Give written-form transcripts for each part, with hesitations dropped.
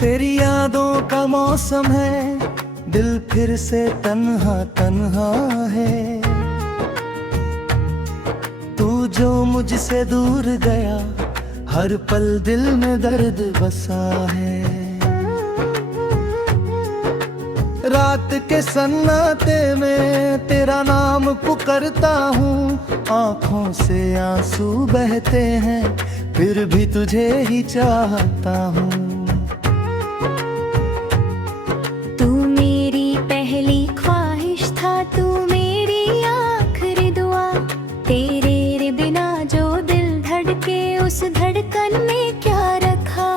तेरी यादों का मौसम है, दिल फिर से तन्हा तन्हा है। तू जो मुझसे दूर गया, हर पल दिल में दर्द बसा है। रात के सन्नाटे में तेरा नाम पुकारता हूँ, आँखों से आंसू बहते हैं, फिर भी तुझे ही चाहता हूँ। तू मेरी पहली ख्वाहिश था, तू मेरी आखिरी दुआ। तेरे बिना जो दिल धड़के, उस धड़कन में क्या रखा।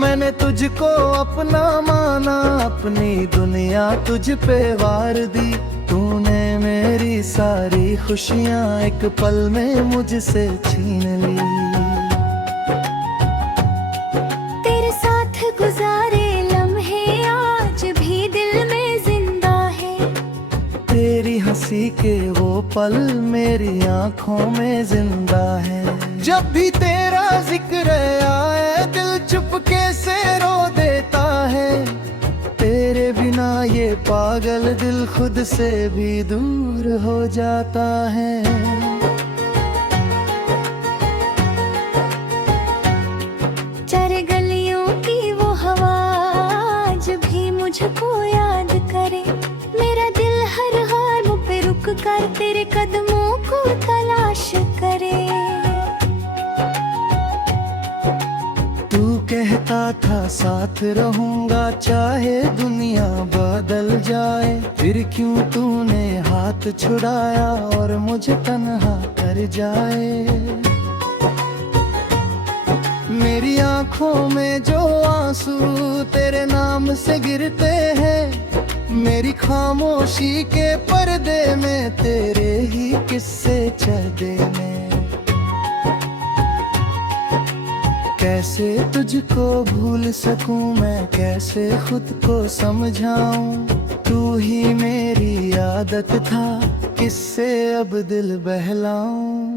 मैंने तुझको अपना माना, अपनी दुनिया तुझ पे वार दी। तूने मेरी सारी खुशियाँ एक पल में मुझसे छीन ली। तेरे साथ गुजारे लम्हे आज भी दिल में जिंदा है। तेरी हंसी के वो पल मेरी आंखों में जिंदा है। जब भी तेरा जिक्र आए, दिल चुपके से रो देता है। तेरे बिना ये पागल दिल खुद से भी दूर हो जाता है। चार गलियों की वो हवा आज भी मुझको याद करे। मेरा दिल हर हाल पे रुक कर तेरे कदमों को तलाश करे। तू कहता था साथ रहूंगा, चाहे दुनिया बदल जाए। फिर क्यों तूने हाथ छुड़ाया और मुझे तन्हा कर जाए। मेरी आंखों में जो आंसू तेरे नाम से गिरते हैं, मेरी खामोशी के पर्दे में तेरे ही किस्से चलते हैं। कैसे तुझको भूल सकूं मैं, कैसे खुद को समझाऊं। तू ही मेरी आदत था, किससे अब दिल बहलाऊं।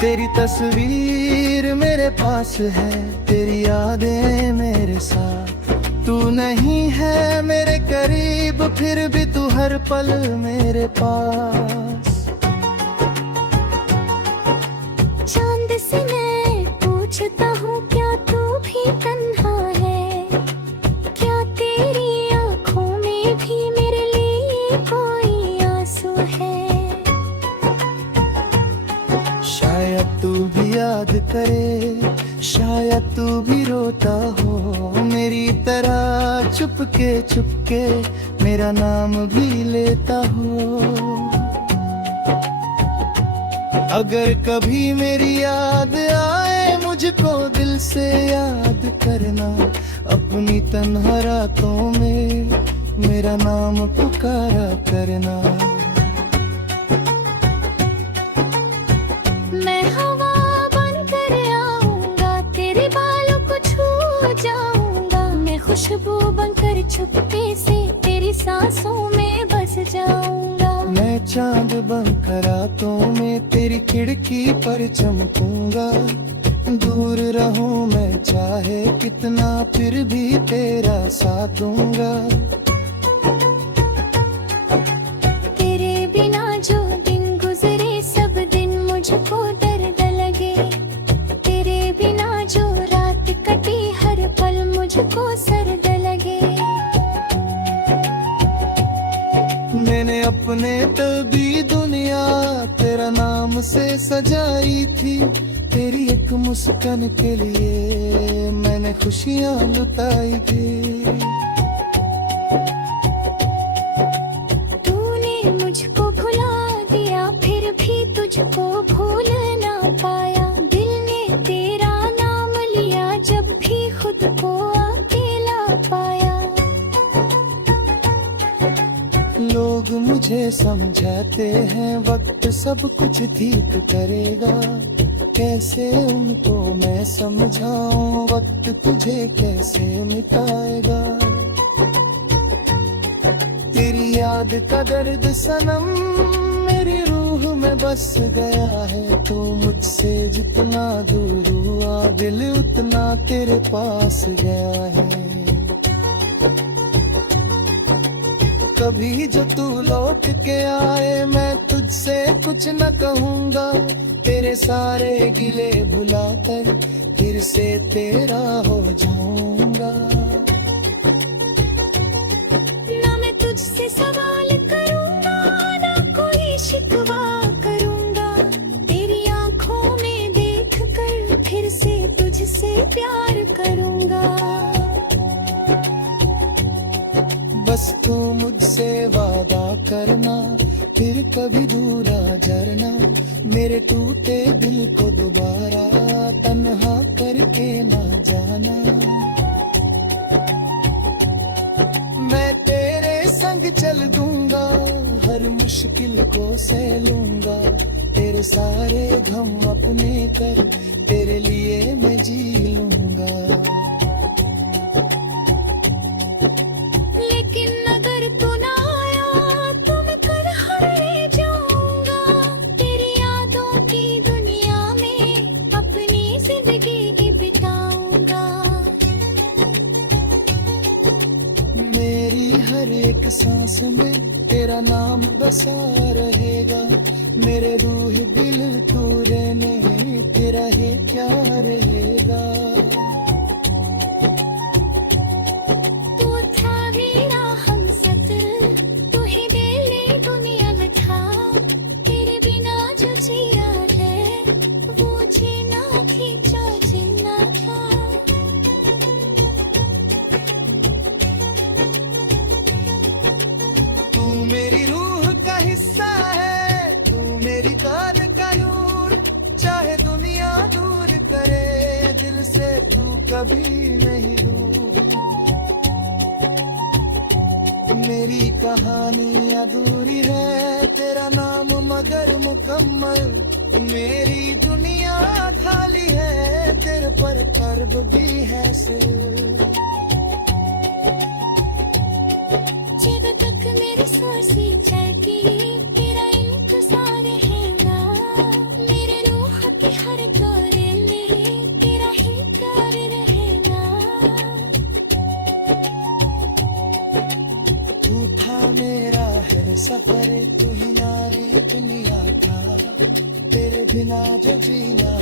तेरी तस्वीर मेरे पास है, तेरी यादें मेरे साथ। तू नहीं है मेरे करीब, फिर भी तू हर पल मेरे पास। चांद से मैं पूछता हूँ, क्या तू भी तन्हा है। क्या तेरी आँखों में भी मेरे लिए कोई आंसू है। शायद तू भी याद करे, शायद तू भी रोता हो मेरी तरह। चुपके चुपके मेरा नाम भी लेता हो। अगर कभी मेरी याद आए, मुझको दिल से याद करना। अपनी तन्हा रातों में मेरा नाम पुकारा करना। मैं हवा बनकर आऊंगा, तेरे बालों को छू जाऊंगा। मैं खुशबू बनकर चुपके से तेरी सांसों में बस जाऊंगा। मैं चांद बनकर रातों में तेरी खिड़की पर चमकूंगा। दूर रहूं मैं चाहे कितना, फिर भी तेरा साथ दूंगा। तेरे बिना जो दिन गुजरे, सब दिन मुझको दर्द लगे। तेरे बिना जो रात कटी, हर पल मुझको सर्द लगे। मैंने अपने तभी दुनिया तेरा नाम से सजाई थी। तेरी एक मुस्कान के लिए मैंने खुशियाँ लुटाई थी। तूने मुझको भुला दिया, फिर भी तुझको भूल ना पाया। दिल ने तेरा नाम लिया, जब भी खुद को अकेला पाया। लोग मुझे समझाते हैं वक्त सब कुछ ठीक करेगा। कैसे उनको मैं समझाऊं, वक्त तुझे कैसे मिटाएगा। तेरी याद का दर्द सनम मेरी रूह में बस गया है। तू मुझसे जितना दूर हुआ दिल उतना तेरे पास गया है। कभी जो तू लौट के आए मैं तुझसे कुछ न कहूँगा, तेरे सारे गिले भुलाकर फिर से तेरा हो जाऊंगा। ना मैं तुझसे सवाल करूंगा ना कोई शिकवा करूंगा, तेरी आंखों में देख कर फिर से तुझसे प्यार करूंगा। बस तू मुझसे वादा करना फिर कभी दूर आ जाना, मेरे टूटे दिल को दोबारा तन्हा करके ना जाना। मैं तेरे संग चल दूंगा, हर मुश्किल को सह लूंगा, तेरे सारे गम अपने कर तेरे लिए मैं जी लूंगा। लेकिन अगर तू ना आया तो मैं कल हार जाऊंगा, तेरी यादों की दुनिया में अपनी जिंदगी बिताऊंगा। मेरी हर एक सांस में तेरा नाम बसा रहेगा, मेरे रूह दिल तू रहने तेरा ही क्या रहेगा। तू था मेरा हमसफर, तू ही दिल दुनिया में था, तेरे बिना जो जिया है वो जीना भी जो जीना था। तू मेरी रूह का हिस्सा है, तू मेरी कान का नूर, चाहे दुनिया दूर करे दिल से तू कभी नहीं दूर। मेरी कहानी अधूरी है तेरा नाम मगर मुकम्मल, मेरी दुनिया खाली है तेरे पर कर्ब भी है सिर। जब तक मेरी सांसें चलती तेरा इंतजार है ना, मेरे रूह के हर दौरे में तेरा ही प्यार रहना। तू था मेरा हर सफर, तू ही नारी दुनिया था, तेरे बिना जो जीना